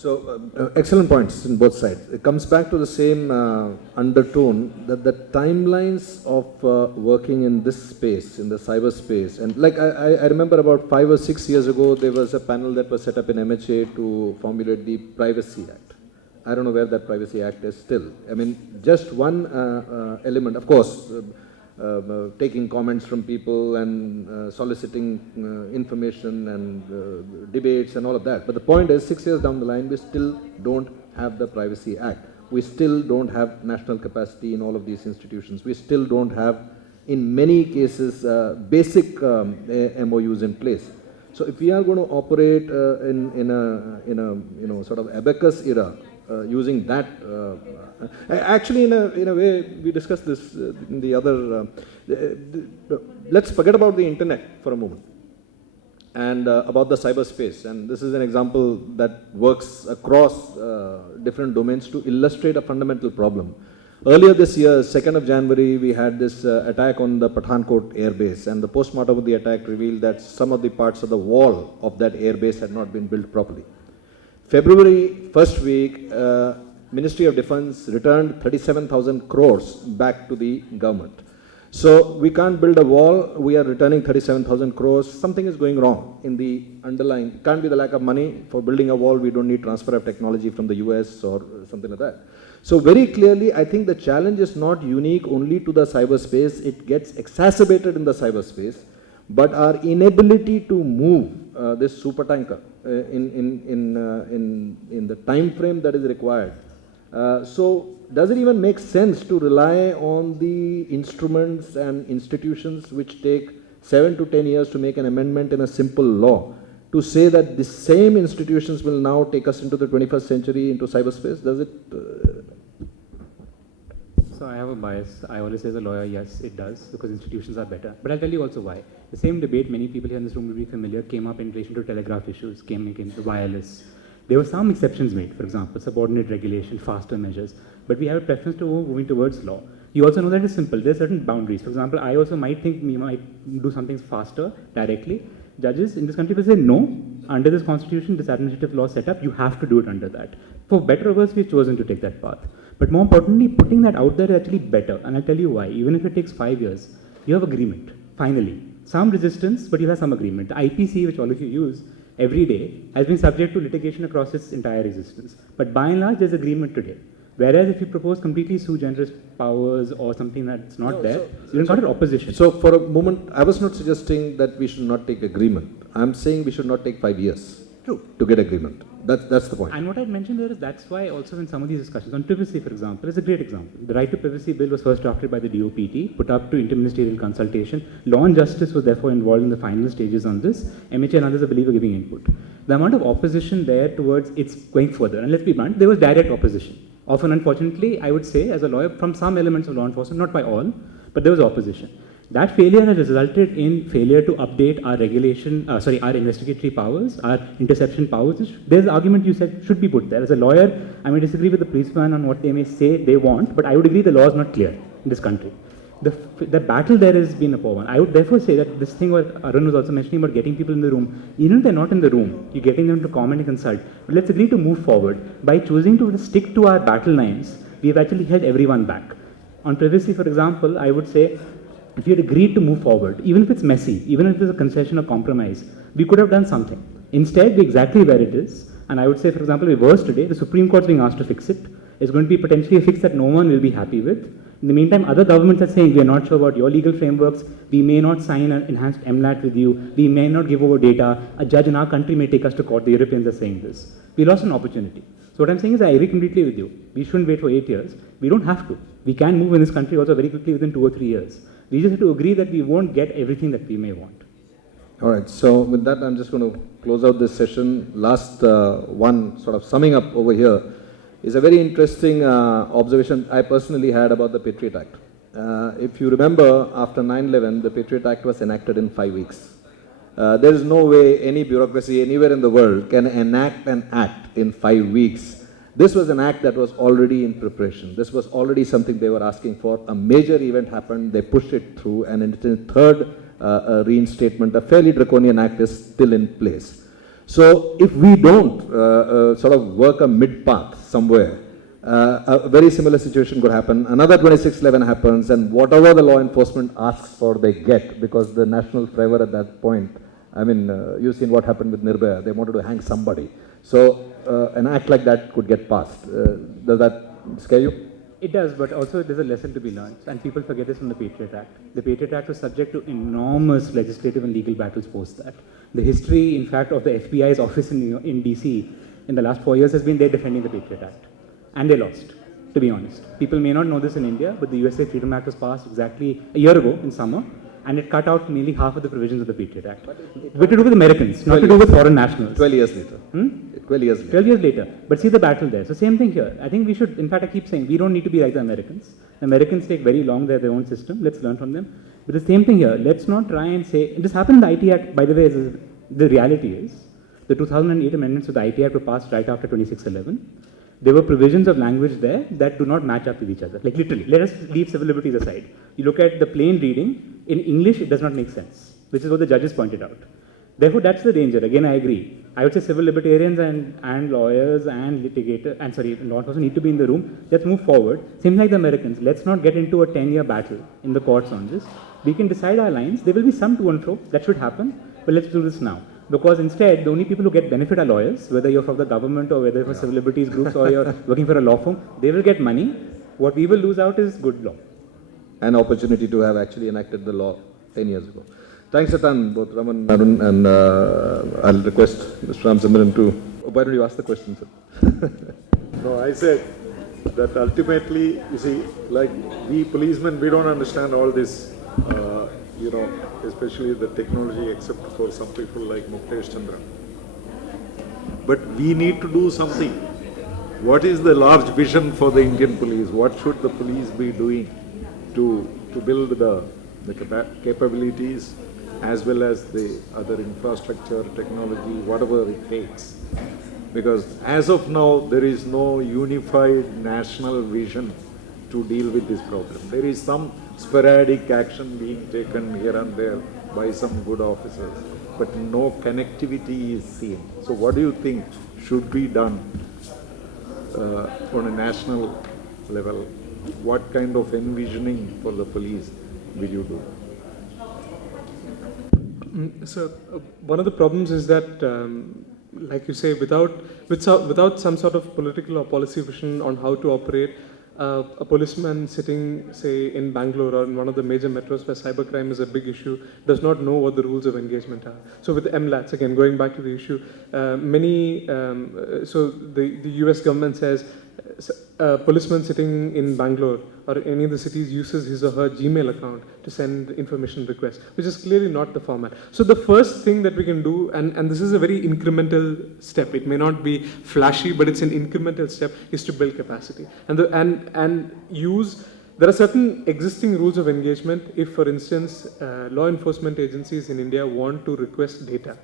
So, excellent points in both sides. It comes back to the same undertone that the timelines of working in this space, in the cyberspace, and like I remember about 5 or 6 years ago, there was a panel that was set up in MHA to formulate the Privacy Act. I don't know where that Privacy Act is still. I mean, just one element, of course, taking comments from people and soliciting information and debates and all of that. But the point is, 6 years down the line, we still don't have the Privacy Act. We still don't have national capacity in all of these institutions. We still don't have, in many cases, basic MOUs in place. So if we are going to operate in a sort of abacus era, using that, actually in a way we discussed this in the other, let's forget about the internet for a moment and about the cyberspace, and this is an example that works across different domains to illustrate a fundamental problem. Earlier this year, 2nd of January, we had this attack on the Pathankot airbase, and the postmortem of the attack revealed that some of the parts of the wall of that airbase had not been built properly. February first week, Ministry of Defense returned 37,000 crores back to the government. So we can't build a wall, we are returning 37,000 crores. Something is going wrong in the underlying. It can't be the lack of money. For building a wall, we don't need transfer of technology from the US or something like that. So very clearly, I think the challenge is not unique only to the cyberspace. It gets exacerbated in the cyberspace. But our inability to move this supertanker in the time frame that is required. So does it even make sense to rely on the instruments and institutions which take 7 to 10 years to make an amendment in a simple law to say that the same institutions will now take us into the 21st century, into cyberspace? Does it? So I have a bias. I always say as a lawyer, yes, it does, because institutions are better. But I'll tell you also why. The same debate, many people here in this room will be familiar, came up in relation to telegraph issues, came into wireless. There were some exceptions made, for example, subordinate regulation, faster measures. But we have a preference to moving towards law. You also know that it's simple. There are certain boundaries. For example, I also might think we might do something faster, directly. Judges in this country will say, no, under this constitution, this administrative law set up, you have to do it under that. For better or worse, we've chosen to take that path. But more importantly, putting that out there is actually better. And I'll tell you why. Even if it takes 5 years, you have agreement, finally. Some resistance, but you have some agreement. The IPC, which all of you use every day, has been subject to litigation across its entire existence. But by and large, there's agreement today. Whereas if you propose completely sui generis powers or something that's not there, you're not opposition. So for a moment, I was not suggesting that we should not take agreement. I'm saying we should not take 5 years to get agreement. That's the point. And what I mentioned there is that's why also in some of these discussions, on privacy, for example, is a great example. The right to privacy bill was first drafted by the DOPT, put up to interministerial consultation. Law and Justice was therefore involved in the final stages on this. MHA and others, I believe, are giving input. The amount of opposition there towards it's going further, and let's be blunt, there was direct opposition. Often, unfortunately, I would say, as a lawyer, from some elements of law enforcement, not by all, but there was opposition. That failure has resulted in failure to update our regulation, our investigatory powers, our interception powers. There's an argument you said should be put there. As a lawyer, I may disagree with the policeman on what they may say they want, but I would agree the law is not clear in this country. The battle there has been a poor one. I would therefore say that this thing what Arun was also mentioning about getting people in the room, even if they're not in the room, you're getting them to comment and consult. But let's agree to move forward. By choosing to stick to our battle lines, we have actually held everyone back. On privacy, for example, I would say, if you had agreed to move forward, even if it's messy, even if there's a concession or compromise, we could have done something. Instead, we're exactly where it is. And I would say, for example, reverse today, the Supreme Court's being asked to fix it. It's going to be potentially a fix that no one will be happy with. In the meantime, other governments are saying, we are not sure about your legal frameworks, we may not sign an enhanced MLAT with you, we may not give over data, a judge in our country may take us to court, the Europeans are saying this. We lost an opportunity. So what I'm saying is, I agree completely with you. We shouldn't wait for 8 years. We don't have to. We can move in this country also very quickly within 2 or 3 years. We just have to agree that we won't get everything that we may want. All right, so with that, I'm just going to close out this session. Last one, sort of summing up over here, is a very interesting observation I personally had about the Patriot Act. If you remember, after 9/11, the Patriot Act was enacted in 5 weeks. There is no way any bureaucracy anywhere in the world can enact an act in 5 weeks. This was an act that was already in preparation. This was already something they were asking for. A major event happened, they pushed it through, and in its third reinstatement, a fairly draconian act is still in place. So if we don't sort of work a mid-path somewhere, a very similar situation could happen. Another 2611 happens, and whatever the law enforcement asks for, they get, because the national fervor at that point, I mean, you've seen what happened with Nirbhaya. They wanted to hang somebody. So an act like that could get passed. Does that scare you? It does, but also there's a lesson to be learned, and people forget this from the Patriot Act. The Patriot Act was subject to enormous legislative and legal battles post that. The history, in fact, of the FBI's office in DC in the last 4 years has been they defending the Patriot Act. And they lost, to be honest. People may not know this in India, but the USA Freedom Act was passed exactly a year ago in summer, and it cut out nearly half of the provisions of the Patriot Act. But to do with Americans, not to do with foreign nationals. 12 years later. 12 years later. 12 years later. But see the battle there. So same thing here. I think we should, in fact, I keep saying, we don't need to be like the Americans. The Americans take very long, they have their own system. Let's learn from them. But the same thing here. Let's not try and say, this happened in the IT Act, by the way, the reality is, the 2008 amendments to the IT Act were passed right after 2611. There were provisions of language there that do not match up with each other. Like literally, let us leave civil liberties aside. You look at the plain reading, in English it does not make sense, which is what the judges pointed out. Therefore, that's the danger. Again, I agree. I would say civil libertarians and lawyers and litigators, and sorry, law enforcement need to be in the room. Let's move forward. Same like the Americans. Let's not get into a 10-year battle in the courts on this. We can decide our lines. There will be some to and fro. That should happen. But let's do this now. Because instead, the only people who get benefit are lawyers, whether you're from the government or whether you're from civil liberties groups or you're working for a law firm. They will get money. What we will lose out is good law. An opportunity to have actually enacted the law 10 years ago. Thanks a ton, both Raman, Arun, and I'll request Mr. Ramchandran to... Why don't you ask the question, sir? No, I said that ultimately, you see, like we policemen, we don't understand all this, especially the technology, except for some people like Muktesh Chandra. But we need to do something. What is the large vision for the Indian police? What should the police be doing to build the capabilities as well as the other infrastructure, technology, whatever it takes? Because as of now, there is no unified national vision to deal with this problem. There is some sporadic action being taken here and there by some good officers, but no connectivity is seen. So what do you think should be done on a national level? What kind of envisioning for the police will you do? So one of the problems is that, like you say, without some sort of political or policy vision on how to operate, a policeman sitting, say, in Bangalore or in one of the major metros where cybercrime is a big issue does not know what the rules of engagement are. So with MLATs, again, going back to the issue, so the US government says a policeman sitting in Bangalore or any of the cities uses his or her Gmail account to send information requests, which is clearly not the format. So the first thing that we can do, and this is a very incremental step, it may not be flashy, but it's an incremental step, is to build capacity. And use, there are certain existing rules of engagement. If, for instance, law enforcement agencies in India want to request data,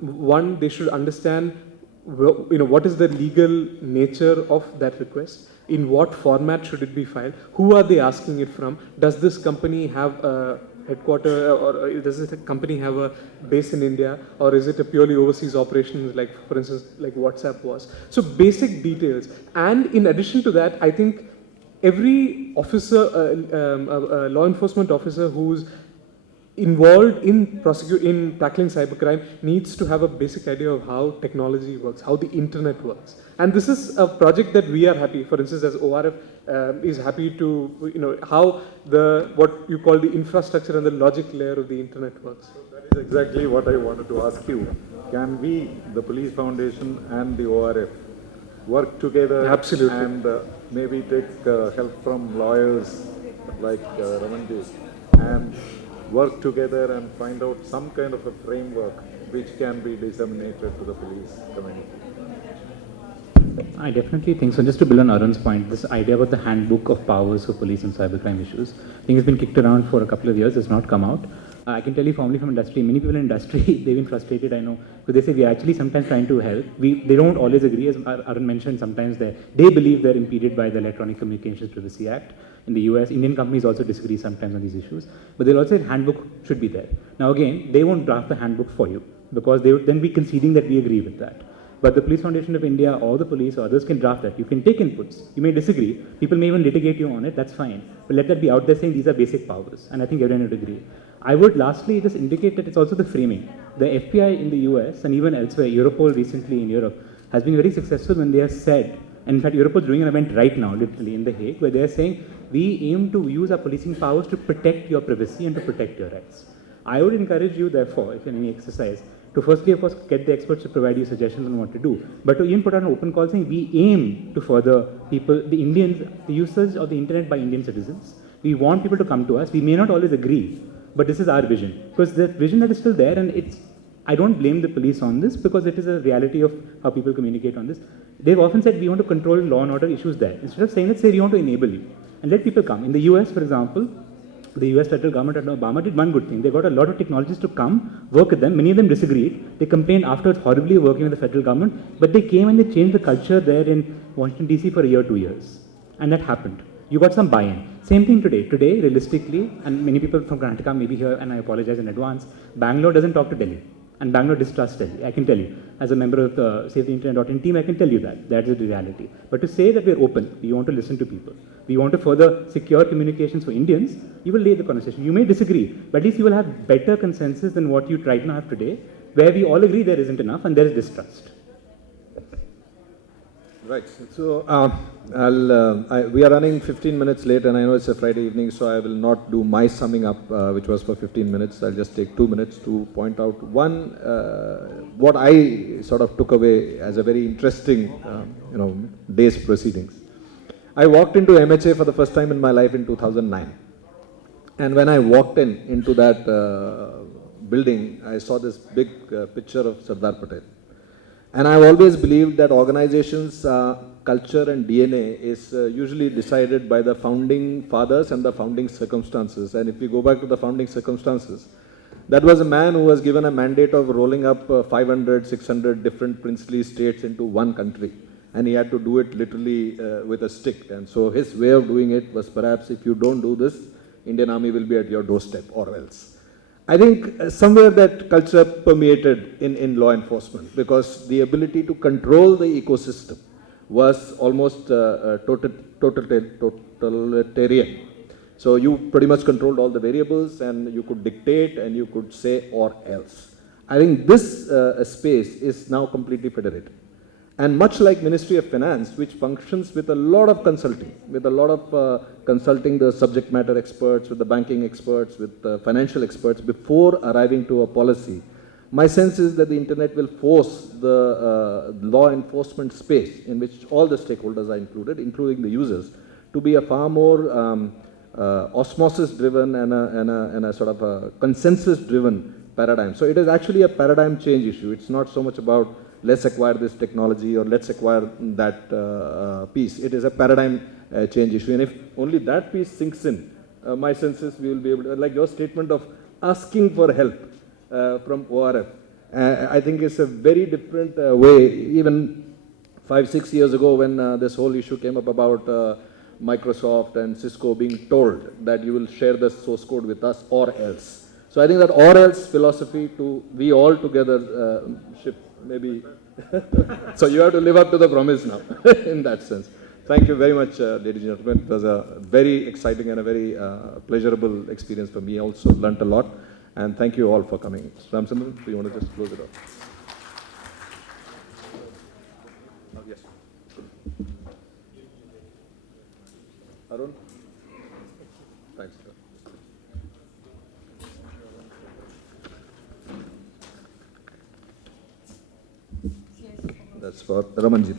one, they should understand what is the legal nature of that request? In what format should it be filed? Who are they asking it from? Does this company have a headquarters, or does this company have a base in India, or is it a purely overseas operation, like, for instance, like WhatsApp was? So basic details. And in addition to that, I think every officer, law enforcement officer who's involved in tackling cybercrime needs to have a basic idea of how technology works, how the internet works. And this is a project that we are happy, for instance, as ORF is happy to, how what you call the infrastructure and the logic layer of the internet works. So that is exactly what I wanted to ask you. Can we, the Police Foundation and the ORF, work together? Absolutely. And maybe take help from lawyers like Ramanji, and work together and find out some kind of a framework which can be disseminated to the police community? I definitely think so. Just to build on Arun's point, this idea about the handbook of powers for police and cybercrime issues, I think it's been kicked around for a couple of years, it's not come out. I can tell you formally from industry, many people in industry, they've been frustrated, I know, because they say we are actually sometimes trying to help. They don't always agree, as Arun mentioned, sometimes they believe they're impeded by the Electronic Communications Privacy Act. In the US, Indian companies also disagree sometimes on these issues, but they'll also say handbook should be there. Now again, they won't draft the handbook for you, because they would then be conceding that we agree with that. But the Police Foundation of India or the police or others can draft that. You can take inputs. You may disagree. People may even litigate you on it. That's fine. But let that be out there saying these are basic powers. And I think everyone would agree. I would lastly just indicate that it's also the framing. The FBI in the US and even elsewhere, Europol recently in Europe, has been very successful when they have said, and in fact Europol is doing an event right now, literally in The Hague, where they are saying, we aim to use our policing powers to protect your privacy and to protect your rights. I would encourage you, therefore, if in any exercise, to firstly, of course, get the experts to provide you suggestions on what to do, but to even put out an open call saying we aim to further people, the Indians, the usage of the internet by Indian citizens. We want people to come to us. We may not always agree, but this is our vision. Because the vision that is still there, and I don't blame the police on this because it is a reality of how people communicate on this. They've often said we want to control law and order issues there. Instead of saying that, say we want to enable you and let people come. In the US, for example, the US federal government under Obama did one good thing. They got a lot of technologists to come, work with them. Many of them disagreed. They complained afterwards horribly working with the federal government, but they came and they changed the culture there in Washington, D.C. for a year, 2 years. And that happened. You got some buy-in. Same thing today. Today, realistically, and many people from Karnataka may be here, and I apologize in advance, Bangalore doesn't talk to Delhi. And Bangalore distrusts Delhi, I can tell you. As a member of the Save the Internet.in team, I can tell you that. That is the reality. But to say that we're open, we want to listen to people, we want to further secure communications for Indians, you will lay the conversation. You may disagree, but at least you will have better consensus than what you right now have today, where we all agree there isn't enough and there is distrust. Right. So we are running 15 minutes late, and I know it's a Friday evening, so I will not do my summing up, which was for 15 minutes. I'll just take 2 minutes to point out one, what I sort of took away as a very interesting, day's proceedings. I walked into MHA for the first time in my life in 2009, and when I walked into that building, I saw this big picture of Sardar Patel. And I've always believed that organizations' culture and DNA is usually decided by the founding fathers and the founding circumstances. And if we go back to the founding circumstances, that was a man who was given a mandate of rolling up 500, 600 different princely states into one country. And he had to do it literally with a stick. And so his way of doing it was perhaps, if you don't do this, Indian Army will be at your doorstep or else. I think somewhere that culture permeated in law enforcement, because the ability to control the ecosystem was almost totalitarian. So you pretty much controlled all the variables, and you could dictate and you could say or else. I think this space is now completely federated. And much like Ministry of Finance, which functions with a lot of consulting, consulting the subject matter experts, with the banking experts, with the financial experts before arriving to a policy, my sense is that the internet will force the law enforcement space, in which all the stakeholders are included, including the users, to be a far more osmosis-driven and a sort of a consensus-driven paradigm. So it is actually a paradigm change issue. It's not so much about let's acquire this technology or let's acquire that piece. It is a paradigm change issue. And if only that piece sinks in, my sense is we will be able to, like your statement of asking for help from ORF, I think it's a very different way. Even 5-6 years ago, when this whole issue came up about Microsoft and Cisco being told that you will share the source code with us or else. So I think that or else philosophy to we all together ship maybe. So you have to live up to the promise now in that sense. Thank you very much, ladies and gentlemen. It was a very exciting and a very pleasurable experience for me. Also learnt a lot. And thank you all for coming. Ramchandran, do you want to just close it off? Yes. Arun? Thanks. That's for Ramanjit.